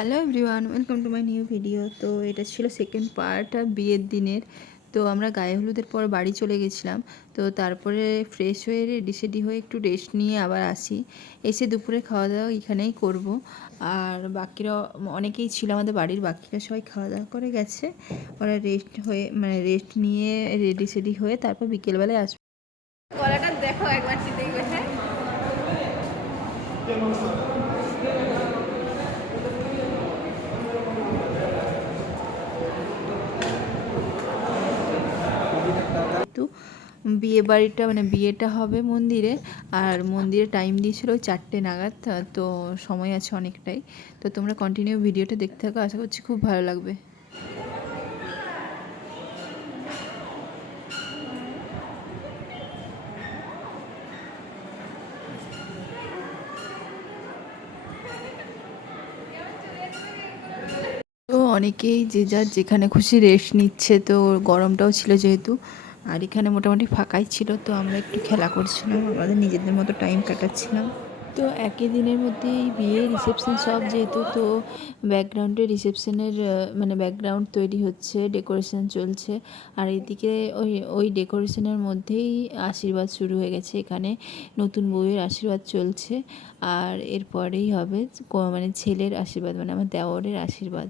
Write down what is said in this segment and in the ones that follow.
Hello everyone, welcome to my new video. তো এটা ছিল সেকেন্ড পার্ট বিয়ের দিনের। তো আমরা গায়ে হলুদের পর বাড়ি চলে গেছিলাম। তো তারপরে ফ্রেশ হয়ে রেডি সেডি হয়ে একটু রেস্ট নিয়ে আবার আসি। এসে দুপুরে খাওয়া দাওয়া এখানেই করব। আর বাকিরা অনেকেই ছিল, আমাদের বাড়ির বাকিরা সবাই খাওয়া দাওয়া করে গেছে। ওরা রেস্ট নিয়ে রেডি সেডি হয়ে তারপর বিকেলবেলায় আসবে। গলাটা দেখো একবার চিন্তাই বসে। বিয়ে বাড়িটা বিয়েটা হবে মন্দিরে, আর মন্দিরে টাইম দিয়েছিল 4টে নাগাদ। তো সময় আছে অনেকটাই। তো তোমরা কন্টিনিউ ভিডিওটা দেখতে থাকো, আশা করছি খুব ভালো লাগবে। তো অনেকেই যে যার যেখানে খুশি রেস্ট নিচ্ছে। তো গরমটাও ছিল যেহেতু, আর এখানে মোটামুটি ফাঁকাই ছিল। তো আমরা একটু খেলা করছিলাম, আমাদের নিজেদের মতো টাইম কাটাচ্ছিলাম। তো একই দিনের মধ্যেই বিয়ে রিসেপশন সব যেহেতু, তো ব্যাকগ্রাউন্ডে রিসেপশনের ব্যাকগ্রাউন্ড তৈরি হচ্ছে, ডেকোরেশন চলছে। আর এদিকে ওই ডেকোরেশনের মধ্যেই আশীর্বাদ শুরু হয়ে গেছে। এখানে নতুন বউয়ের আশীর্বাদ চলছে, আর এরপরেই হবে ছেলের আশীর্বাদ, আমার দেওরের আশীর্বাদ।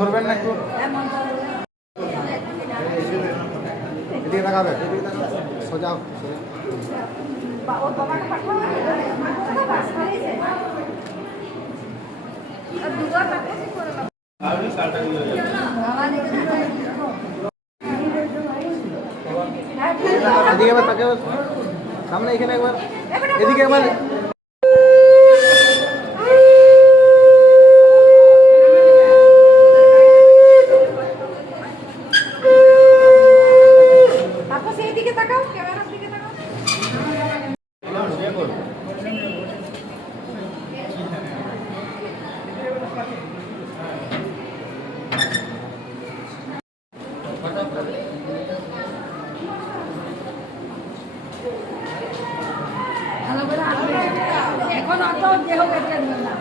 ধরবেন না একটু এদিকে তাকাবে, সোজা এদিকে একবার তাকাবে, সামনে এখানে একবার, এদিকে একবার। এখন অত দেহ বেঁচে না।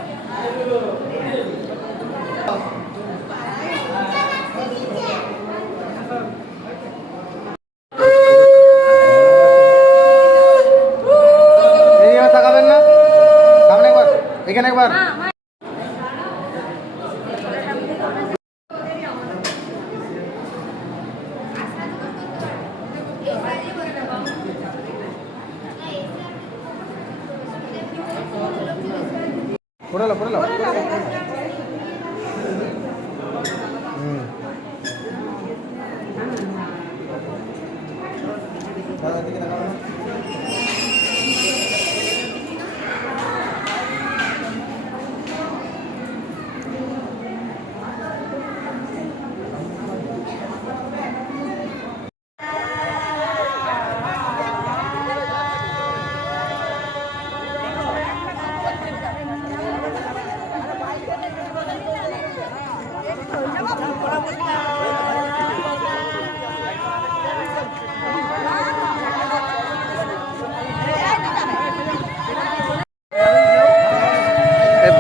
তাকাবেন না, সামনে একবার, এখানে একবার। পড়ালো পড়ালো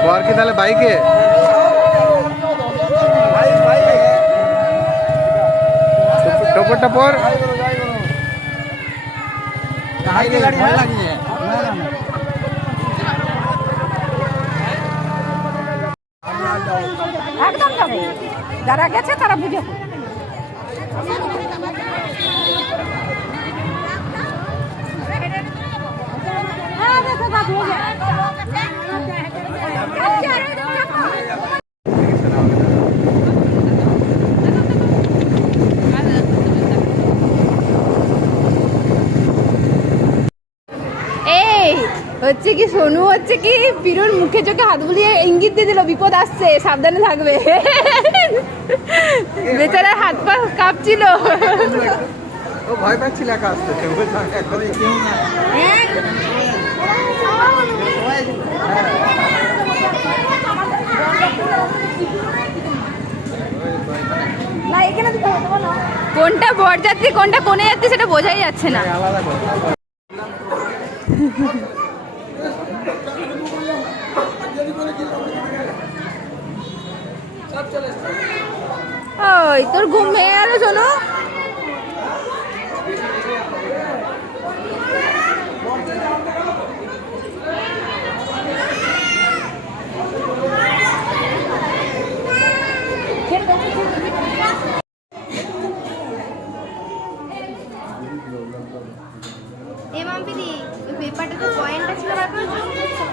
বর কি তাহলে বাইকে টোপরটা পর একদম যাবে, যারা গেছে তারা বুঝে। হচ্ছে কি সোনু হচ্ছে কি পিরুর মুখে চোখে হাত বুলিয়ে ইঙ্গিত দিয়ে দিল বিপদ আসছে, সাবধানে থাকবে। বেচারার হাত পা কাঁপছিল। ও ভয় পাচ্ছিল একা আসতে। না এখানে দিতে হবে বলো। কোনটা বরযাত্রী কোনটা কোনে যাত্রী সেটা বোঝাই যাচ্ছে না। আলাদা করে ওই তোর ঘুম ভেঙে গেল শোনো। এ মাম্পিদি ওই পেপারটা তো পয়েন্টটা ছিল বার করেছো?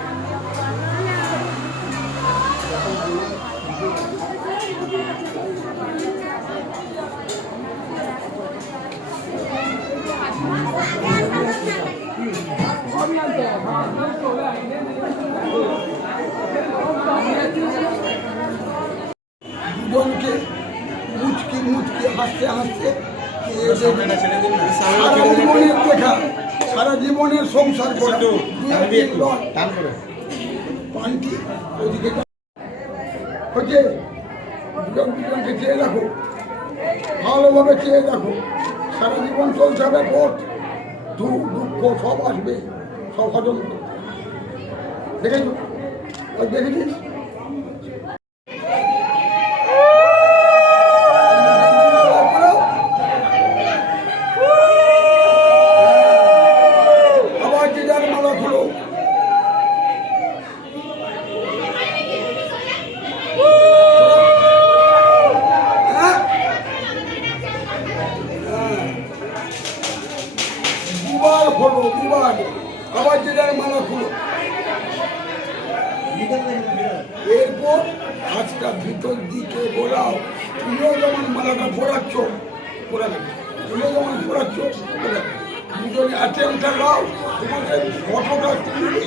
দুজনকে মুচকি মুচকি হাসতে হাসতে সারা জীবনের দেখা, সারা জীবনের সংসার করা টান করে পানটি ওদিকে হচ্ছে দুজন দুজনকে চেয়ে রাখো, ভালোভাবে চেয়ে রাখো। সারা জীবন চলছে হবে পথ, দুঃখ সব আসবে, সব হজম করতে। দেখেছ দেখেছিস আবার যে যার মালা খুলো। দুবার খোলো, দুবার আবার যে যার মালা খুলো। এরপর হাতটা ভিতর দিকে বোলাও। তুমিও যেমন মালাটা পড়াচ্ছ পড়াবে, তুমিও যেমন পড়াচ্ছ পড়াবে। দুজনে অ্যাটেম্পটা দাও, তোমাদের ফটোটা তুলবে।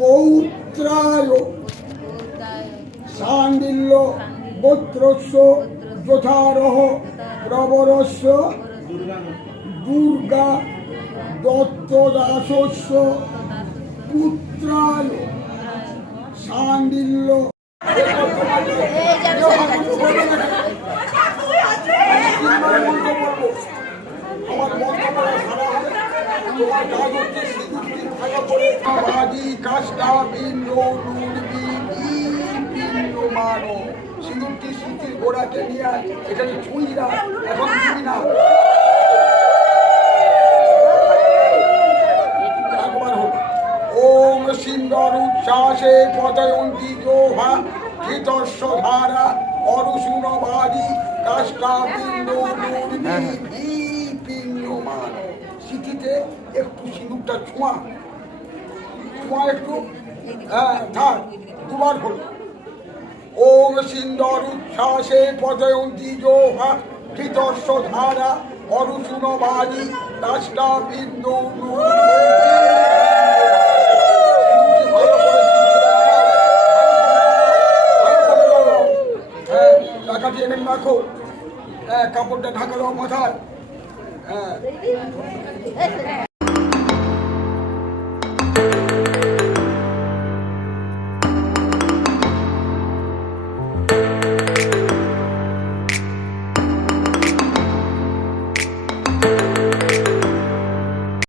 পৌত্রায় সান্ডিল্য গোত্রস্য যথারহ প্রবরস্য দুর্গা দত্তদাসস্য পুত্রায় সান্ডিল্য। আমার মন্ত্রমালা সারা হবে, তোমার কাজ হচ্ছে সিঁদুরটি ভালো করে বাজি কাজটা ভিন্ন নুনবি ভিন্ন মানো। সিঁদুরটি স্মৃতির গোড়াকে নিয়ে আয়, এখানে ছুঁই না, এখন দিবি না। একবার হোক ওম সিন্দর উচ্ছ্বাসে পদয়ন্তী জোহা ধৃতস্য ধারা অরুষুণ বাজি কাজটা ভিন্ন নুনবি ভিন্ন মানো। স্মৃতিতে একটু সিঁদুরটা ছোঁয়া ছোঁয়া একটু, হ্যাঁ থাক, দুবার হলো। ওম সিন্দর উচ্ছ্বাসে পদয়ন্তী জোহা ধৃতস্য ধারা অরুষুণ বাজি কাজটা ভিন্ন টাকাটি এখানে রাখো। হ্যাঁ, কাপড়টা ঢাকা দাও মাথায়। হ্যাঁ